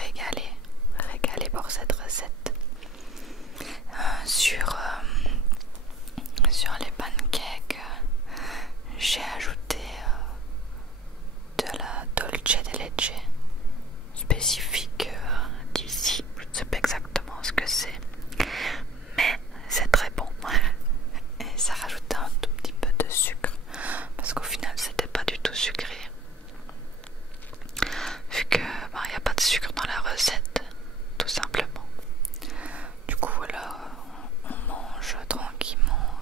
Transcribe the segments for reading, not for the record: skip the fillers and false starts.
régalé pour cette recette. Sur les pancakes, j'ai ajouté de la dolce de leche spécifique d'ici. Je ne sais pas exactement ce que c'est, mais c'est très bon. Et ça rajoutait un tout petit peu de sucre parce qu'au final c'était pas du tout sucré, vu que il n'y a pas de sucre dans la recette, tout simplement. Du coup voilà, on mange tranquillement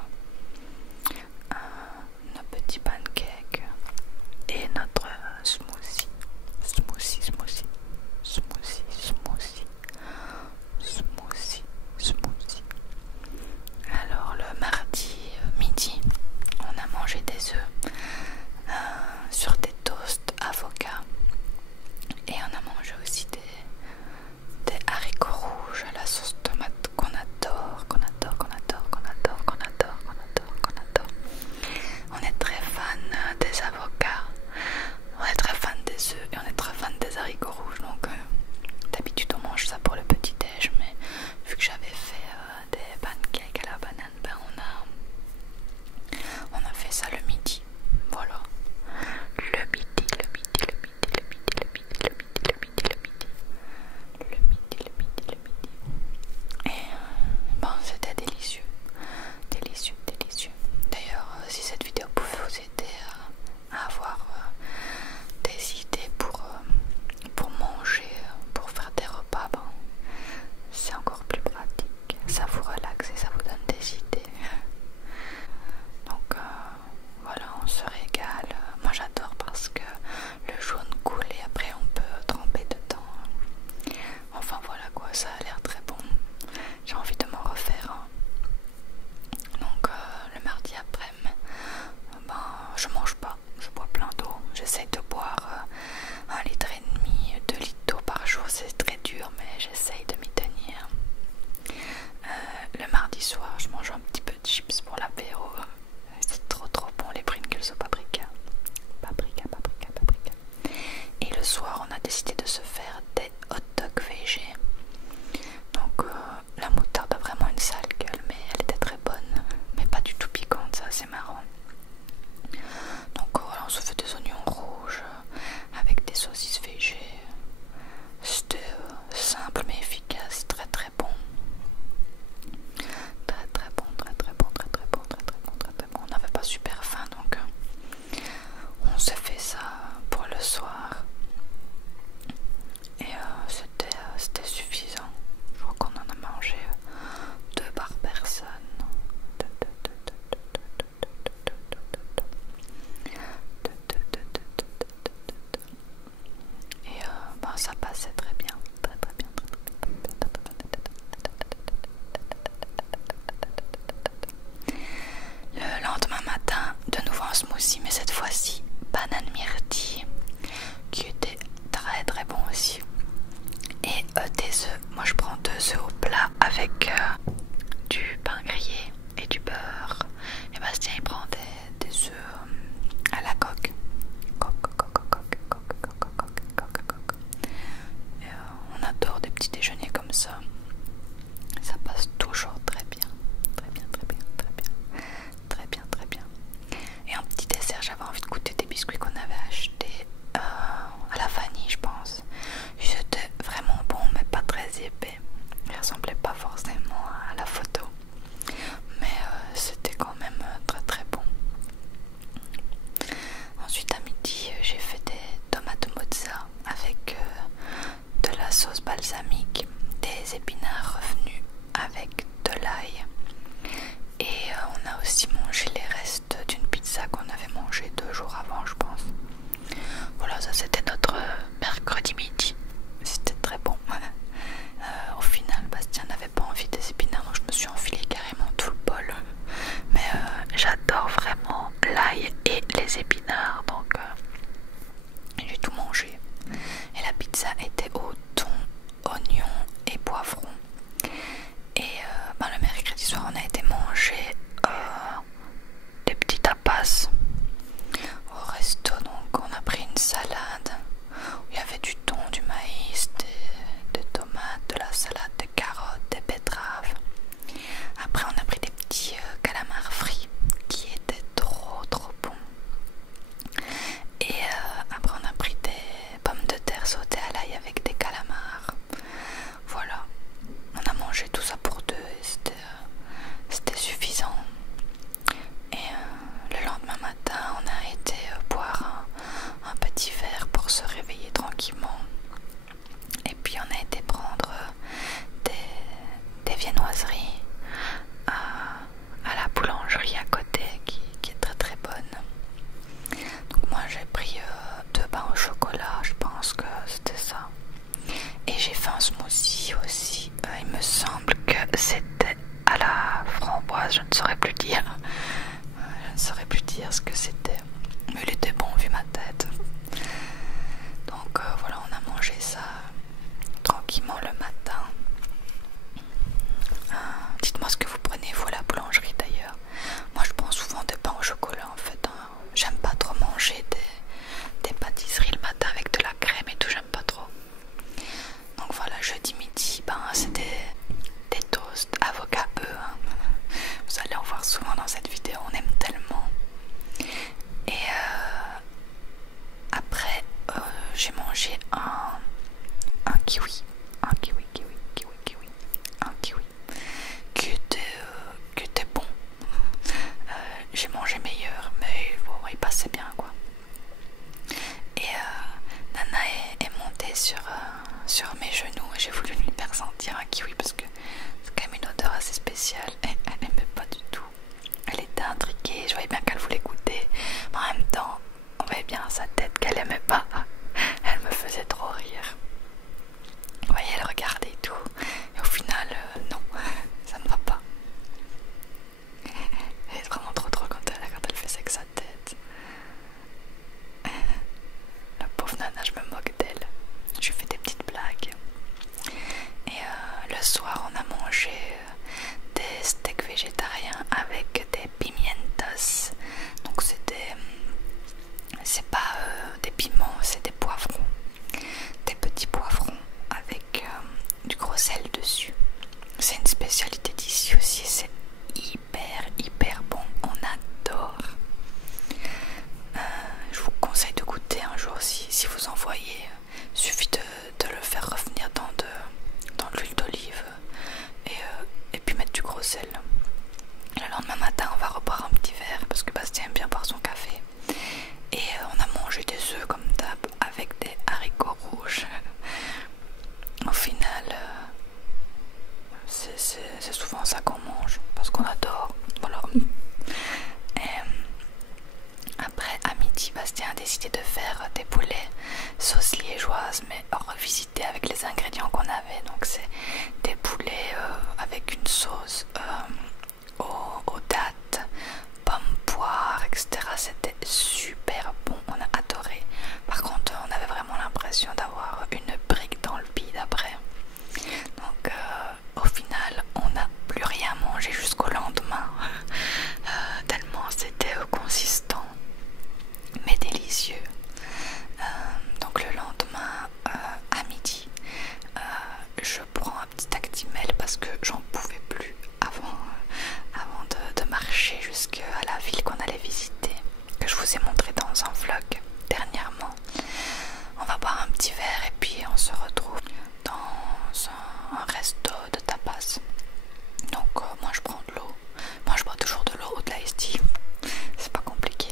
nos petits pancakes et notre smoothie. Alors le mardi midi, on a mangé des œufs sur des toasts avocat, et on a mangé aussi des haricots rouges à la sauce tomate qu'on adore. On est très fan des avocats, on est très fan des œufs et on est très fan des haricots rouges, donc d'habitude on mange ça pour le petit déj, mais vu que j'avais fait des pancakes à la banane, ben on a fait ça le midi. Voilà, le midi. Et bon, c'était délicieux. D'ailleurs, si cette vidéo pouvait vous aider à avoir des idées pour manger, pour faire des repas, bon, c'est encore plus pratique. Ça vous relaxe et ça vous donne des idées. Donc voilà, on se régale. Moi j'adore parce que le jaune coule et après on peut tremper dedans. Enfin voilà quoi, ça a l'air très bon. J'ai envie de m'en refaire. Donc le mardi après, je mange pas, je bois plein d'eau. J'essaye de boire 1,5 litre, 2 litres d'eau par jour. C'est très dur, mais j'essaye de m'y tenir. Le mardi soir, je mange un petit peu de chips pour l'apéro. C'est trop bon, les Pringles au paprika. Et le soir, on a décidé de se faire des hot dogs végé. Donc la moutarde a vraiment une sale gueule, mais elle était très bonne, mais pas du tout piquante, ça c'est marrant. Donc voilà, on se fait des oignons rouges avec des saucisses végé. C'était simple mais efficace, très bon. On n'avait pas super faim, donc on s'est fait ça pour le soir. Et c'était suffisant. Je crois qu'on en a mangé 2 par personne. Et ça passait très bien. Le lendemain matin, de nouveau un smoothie, mais cette fois-ci banane myrtille, qui était très bon aussi. Et des œufs. Moi je prends 2 œufs au plat avec du pain grillé et du beurre. Et Bastien il prend des œufs à la coque. Et, on adore des petits déjeuners comme ça. Ça passe toujours très bien. Et en petit dessert, j'avais envie de goûter des biscuits qu'on avait achetés à la vanille, je pense. Ils étaient vraiment bons, mais pas très épais. Ils ressemblaient pas forcément à la photo, mais c'était quand même très bon. Ensuite à midi, j'ai fait des tomates mozza avec de la sauce balsamique, des épinards revenus avec de l'ail. Et on a aussi mangé les restes d'une pizza qu'on avait mangé 2 jours avant, je pense. Voilà, ça c'était notre mercredi midi. C'était très bon. Au final, Bastien n'avait pas envie des épinards, donc je me suis enfilé carrément tout le bol. Mais j'adore vraiment l'ail et les épinards, donc j'ai tout mangé. Et la pizza était au thon, oignon et poivron. Et le mercredi soir, on a été manger des petits tapas au resto. Donc on a pris une salade où il y avait du thon, du j'ai fait un smoothie aussi. Il me semble que c'était à la framboise, je ne saurais plus dire. Je ne saurais plus dire ce que c'était. Mais il était bon vu ma tête. Donc voilà, on a mangé ça tranquillement le matin. Dites-moi ce que vous prenez vous à la boulangerie d'ailleurs. Moi je prends souvent des pains au chocolat en fait. J'aime pas trop manger des pâtisseries le matin avec de la crème et tout, j'aime pas trop. Donc voilà, jeudi midi, c'est des toasts avocat œufs. Vous allez en voir souvent dans cette vidéo, on aime tellement. Et après, j'ai mangé un kiwi. Un kiwi. Un kiwi. Qui était bon. J'ai mangé meilleur, mais bon, il passait bien quoi. Et Nana est montée sur mes genoux et j'ai voulu lui faire sentir un kiwi parce que c'est quand même une odeur assez spéciale et elle n'aimait pas du tout. Elle était intriguée, je voyais bien qu'elle voulait goûter, mais en même temps, on voyait bien à sa tête qu'elle aimait pas. Elle me faisait trop rire. Vous voyez, elle regardait et tout, et au final, non, ça ne va pas. Elle est vraiment trop quand elle fait ça avec sa tête. La pauvre Nana, je me moque d'elle. Je lui fais des petites blagues. Et le soir, on a mangé des steaks végétariens avec des pimientos. Donc c'est pas des piments, c'est des poivrons. Des petits poivrons avec du gros sel dessus. C'est une spécialité d'ici aussi, c'est hyper bon, on adore. Je vous conseille de goûter un jour si vous en voyez. Il suffit de le faire revenir dans de l'huile d'olive et puis mettre du gros sel. Le lendemain matin, on va reboire un petit verre parce que Bastien aime bien boire son café. Et on a mangé des œufs comme d'hab avec des haricots rouges. Au final, c'est souvent ça qu'on mange parce qu'on adore. Voilà. Et après, à midi, Bastien a décidé de faire des poulets sauce liégeoise, mais revisité avec les ingrédients qu'on avait. Donc c'est des poulets avec une sauce aux dattes, pommes, poires, etc. C'était super bon, on a adoré. Par contre, on avait vraiment l'impression d'avoir une brique dans le bide après. Donc au final, on n'a plus rien mangé jusqu'au lendemain. Tellement c'était consistant mais délicieux. Donc le lendemain à midi, je prends un petit Actimel parce que j'en pouvais plus avant de marcher jusqu'à la ville qu'on allait visiter, que je vous ai montré dans un vlog dernièrement. On va boire un petit verre et puis on se retrouve dans un resto de tapas. Donc moi je prends de l'eau. Moi je bois toujours de l'eau ou de l'ice tea. C'est pas compliqué.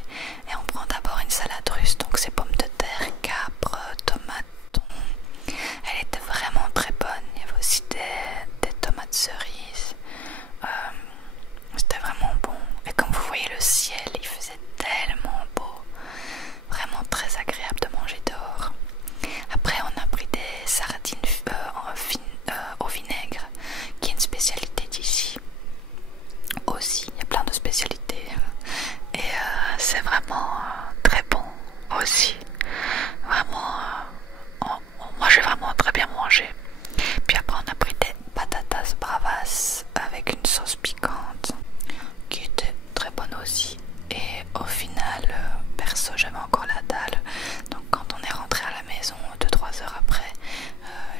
Et on prend d'abord une salade russe. Donc c'est pommes de terre, capres, tomates. Elle était vraiment très bonne. Il y avait aussi des tomates cerises. C'était vraiment bon. Et comme vous voyez le ciel, il faisait tellement beau. Vraiment très agréable de manger dehors. Après on a pris des sardines au vinaigre, qui est une spécialité d'ici. Aussi, il y a plein de spécialités. Et c'est vraiment très bon aussi. Vraiment, moi j'ai vraiment très bien mangé. Puis après on a pris des patatas bravas avec une sauce piquante qui était très bonne aussi. Et au final, perso j'avais encore la dalle. Donc quand on est rentré à la maison 2-3 heures après,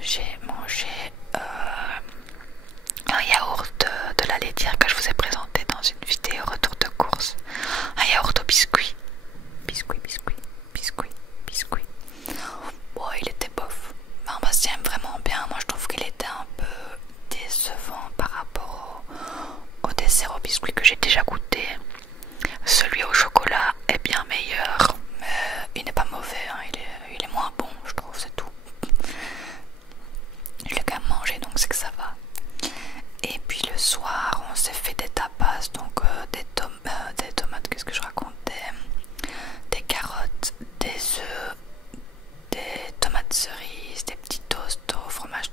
j'ai mangé un yaourt de la laitière que je vous ai présenté dans une vidéo retour de course. Un yaourt au biscuit. Biscuit. Bon, il était bof. Bastien aime vraiment bien. Moi, je trouve qu'il était un peu décevant par rapport au dessert au biscuit que j'ai déjà goûté. Celui au chocolat est bien meilleur, mais il n'est pas mauvais. Hein. Il est moins bon, je trouve, c'est tout. Je l'ai quand même mangé, donc c'est que ça va. Et puis le soir, on s'est fait des tapas, donc des tomates, qu'est-ce que je racontais, des carottes, des œufs, des tomates cerises, des petits toasts au fromage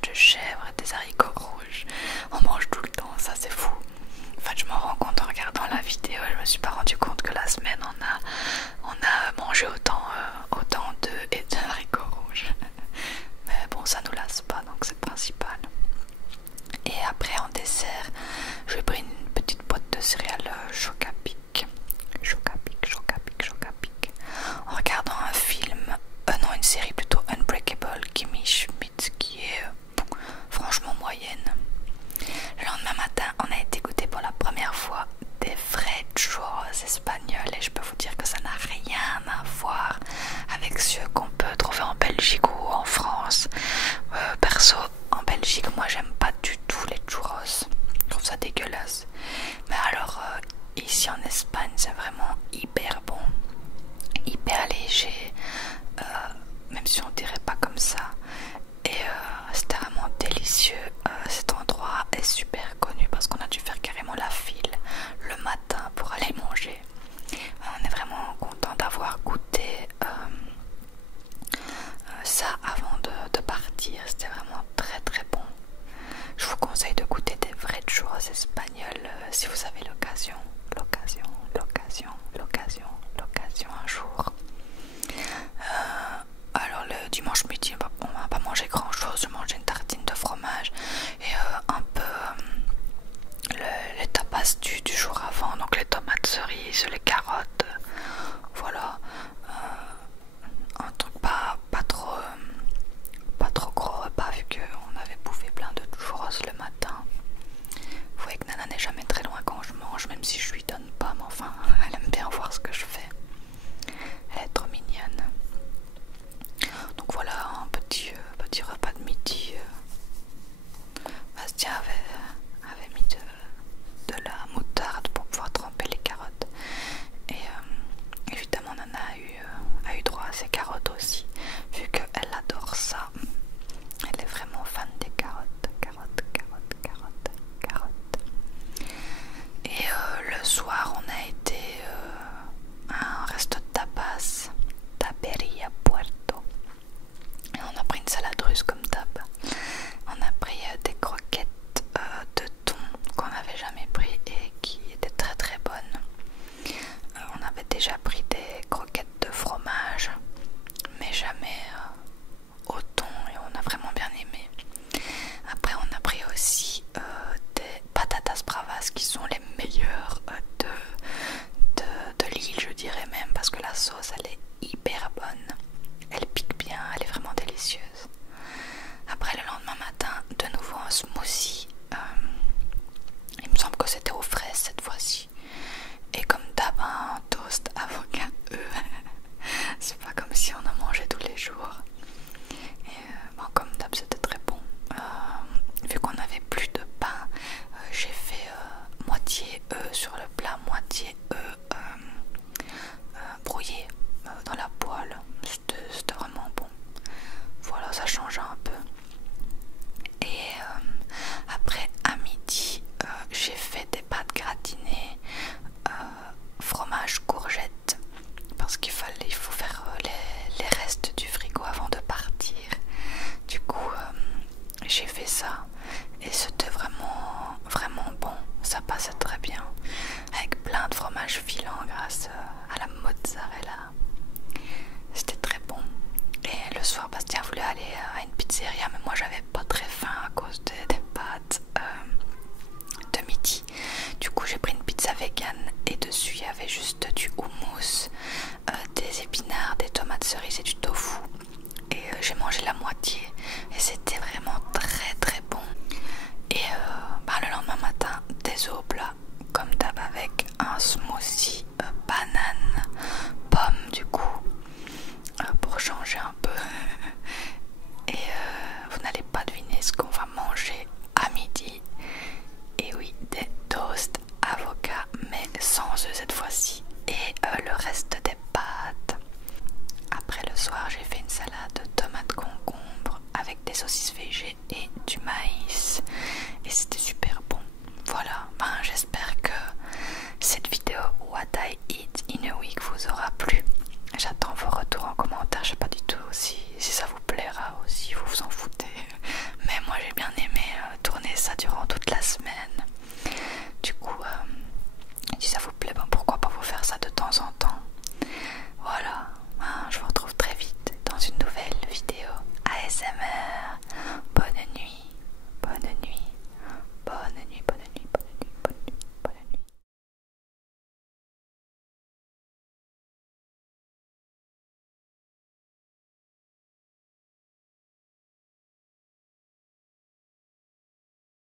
j'ai fait ça et c'était vraiment vraiment bon, ça passait très bien avec plein de fromage filant grâce à la mozzarella. C'était très bon. Et le soir, Bastien voulait aller à une pizzeria, mais moi j'avais pas très faim à cause des pâtes de midi. Du coup, j'ai pris une pizza vegan et dessus il y avait juste du houmous, des épinards, des tomates cerises et du tofu. Et j'ai mangé la moitié et c'était vraiment très très bon. Et le lendemain matin, des œufs au plat comme d'hab avec un smoothie banane pomme du coup pour changer un peu. Et vous n'allez pas deviner ce qu'on va manger à midi. Et oui, des toasts avocat mais sans œufs cette fois-ci et le reste des pâtes. Après le soir, j'ai fait une salade de tomates concombre avec des saucisses végé et du maïs et c'était super bon. Voilà,